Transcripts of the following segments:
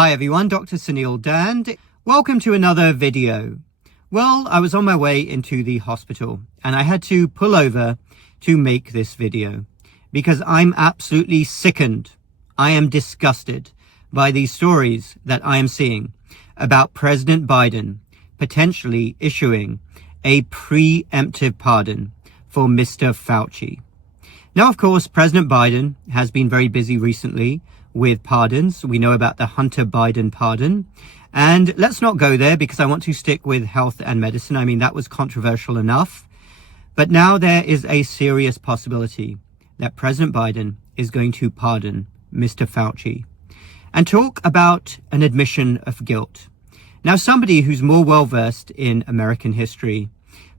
Hi everyone, Dr. Suneel Dhand. Welcome to another video. Well, I was on my way into the hospital and I had to pull over to make this video because I'm absolutely sickened. I am disgusted by these stories that I am seeing about President Biden potentially issuing a preemptive pardon for Mr. Fauci. Now, of course, President Biden has been very busy recently with pardons. We know about the Hunter Biden pardon. And let's not go there because I want to stick with health and medicine. I mean, that was controversial enough. But now there is a serious possibility that President Biden is going to pardon Mr. Fauci and talk about an admission of guilt. Now, somebody who's more well-versed in American history,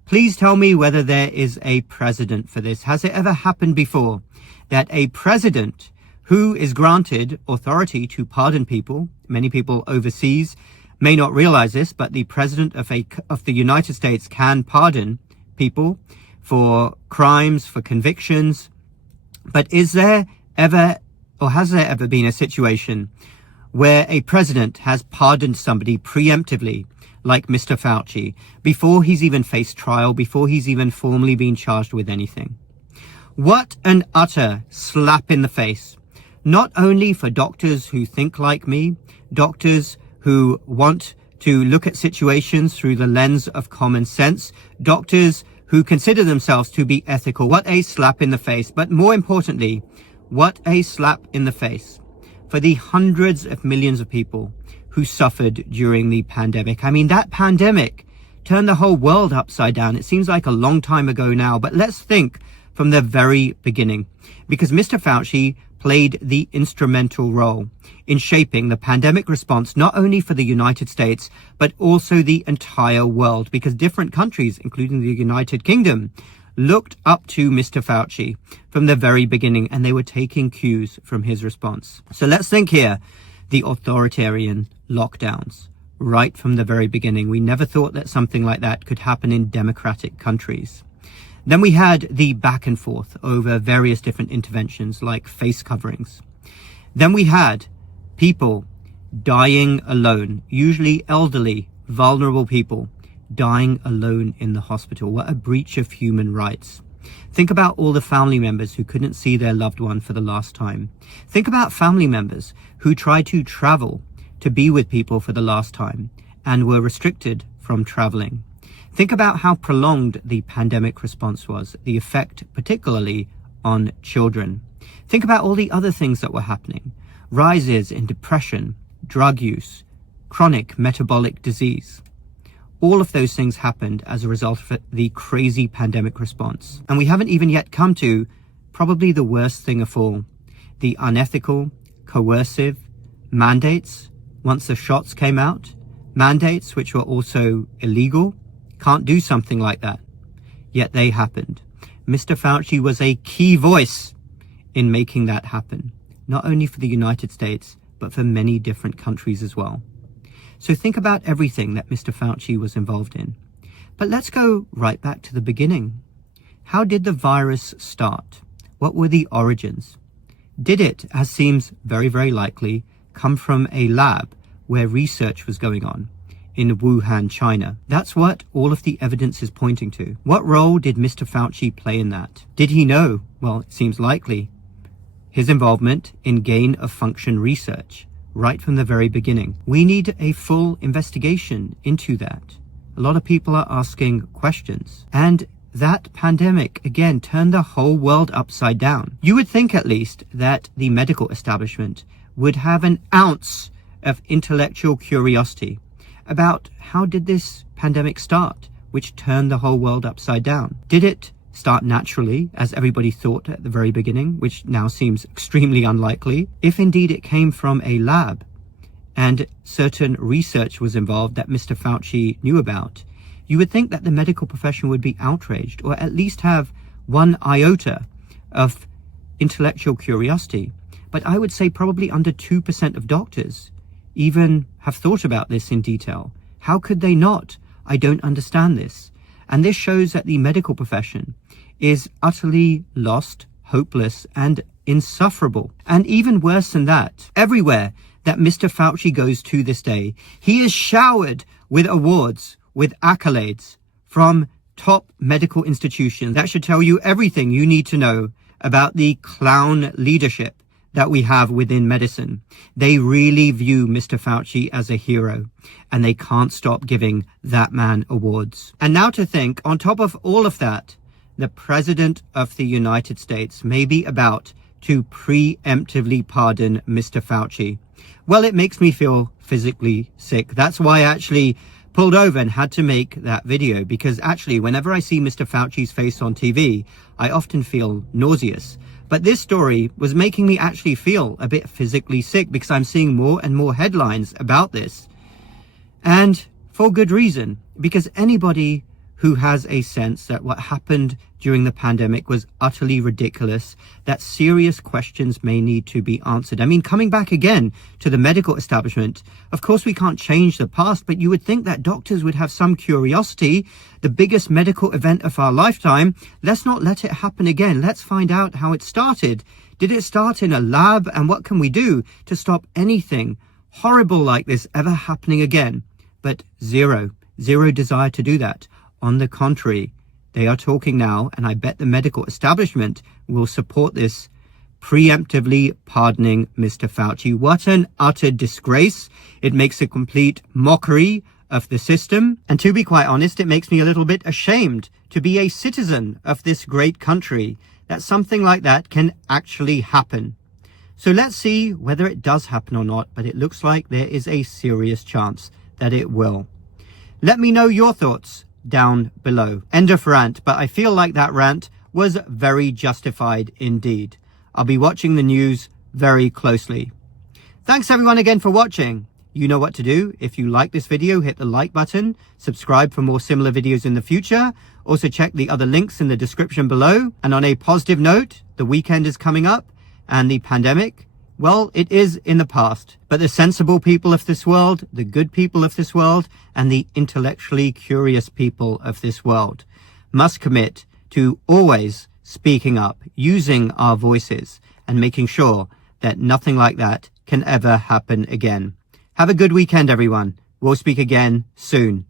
please tell me whether there is a precedent for this. Has it ever happened before that a president who is granted authority to pardon people, many people overseas may not realize this, but the president of the United States can pardon people for crimes, for convictions. But is there ever, or has there ever been a situation where a president has pardoned somebody preemptively, like Mr. Fauci, before he's even faced trial, before he's even formally been charged with anything? What an utter slap in the face. Not only for doctors who think like me, doctors who want to look at situations through the lens of common sense, doctors who consider themselves to be ethical. What a slap in the face. But more importantly, what a slap in the face for the hundreds of millions of people who suffered during the pandemic. I mean, that pandemic turned the whole world upside down. It seems like a long time ago now, but let's think from the very beginning, because Mr. Fauci played the instrumental role in shaping the pandemic response, not only for the United States, but also the entire world, because different countries, including the United Kingdom, looked up to Mr. Fauci from the very beginning, and they were taking cues from his response. So let's think here, the authoritarian lockdowns, right from the very beginning. We never thought that something like that could happen in democratic countries. Then we had the back and forth over various different interventions like face coverings. Then we had people dying alone, usually elderly, vulnerable people dying alone in the hospital. What a breach of human rights. Think about all the family members who couldn't see their loved one for the last time. Think about family members who tried to travel to be with people for the last time and were restricted from traveling. Think about how prolonged the pandemic response was, the effect particularly on children. Think about all the other things that were happening. Rises in depression, drug use, chronic metabolic disease. All of those things happened as a result of the crazy pandemic response. And we haven't even yet come to probably the worst thing of all, the unethical, coercive mandates once the shots came out, mandates which were also illegal. Can't do something like that. Yet they happened. Mr. Fauci was a key voice in making that happen, not only for the United States, but for many different countries as well. So think about everything that Mr. Fauci was involved in. But let's go right back to the beginning. How did the virus start? What were the origins? Did it, as seems very, very likely, come from a lab where research was going on in Wuhan, China? That's what all of the evidence is pointing to. What role did Mr. Fauci play in that? Did he know? Well, it seems likely. His involvement in gain-of-function research right from the very beginning. We need a full investigation into that. A lot of people are asking questions. And that pandemic, again, turned the whole world upside down. You would think at least that the medical establishment would have an ounce of intellectual curiosity about how did this pandemic start, which turned the whole world upside down. Did it start naturally, as everybody thought at the very beginning, which now seems extremely unlikely? If indeed it came from a lab and certain research was involved that Mr. Fauci knew about, you would think that the medical profession would be outraged, or at least have one iota of intellectual curiosity. But I would say probably under 2% of doctors even have thought about this in detail. How could they not? I don't understand this. And this shows that the medical profession is utterly lost, hopeless, and insufferable. And even worse than that, everywhere that Mr. Fauci goes to this day. He is showered with awards, with accolades from top medical institutions. That should tell you everything you need to know about the clown leadership that we have within medicine. They really view Mr. Fauci as a hero, and they can't stop giving that man awards. And now to think, on top of all of that, the President of the United States may be about to preemptively pardon Mr. Fauci. Well, it makes me feel physically sick. That's why I actually pulled over and had to make that video, because actually whenever I see Mr. Fauci's face on TV, I often feel nauseous. But this story was making me actually feel a bit physically sick, because I'm seeing more and more headlines about this. And for good reason, because anybody who has a sense that what happened during the pandemic was utterly ridiculous, that serious questions may need to be answered. I mean, coming back again to the medical establishment, of course we can't change the past, but you would think that doctors would have some curiosity. The biggest medical event of our lifetime, let's not let it happen again. Let's find out how it started. Did it start in a lab? And what can we do to stop anything horrible like this ever happening again? But zero desire to do that. On the contrary, they are talking now, and I bet the medical establishment will support this, preemptively pardoning Mr. Fauci. What an utter disgrace. It makes a complete mockery of the system. And to be quite honest, it makes me a little bit ashamed to be a citizen of this great country, that something like that can actually happen. So let's see whether it does happen or not, but it looks like there is a serious chance that it will. Let me know your thoughts down below. End of rant, but I feel like that rant was very justified indeed. I'll be watching the news very closely. Thanks everyone again for watching. You know what to do. If you like this video, hit the like button, subscribe for more similar videos in the future. Also check the other links in the description below. And on a positive note, the weekend is coming up, and the pandemic, well, it is in the past, but the sensible people of this world, the good people of this world, and the intellectually curious people of this world must commit to always speaking up, using our voices, and making sure that nothing like that can ever happen again. Have a good weekend, everyone. We'll speak again soon.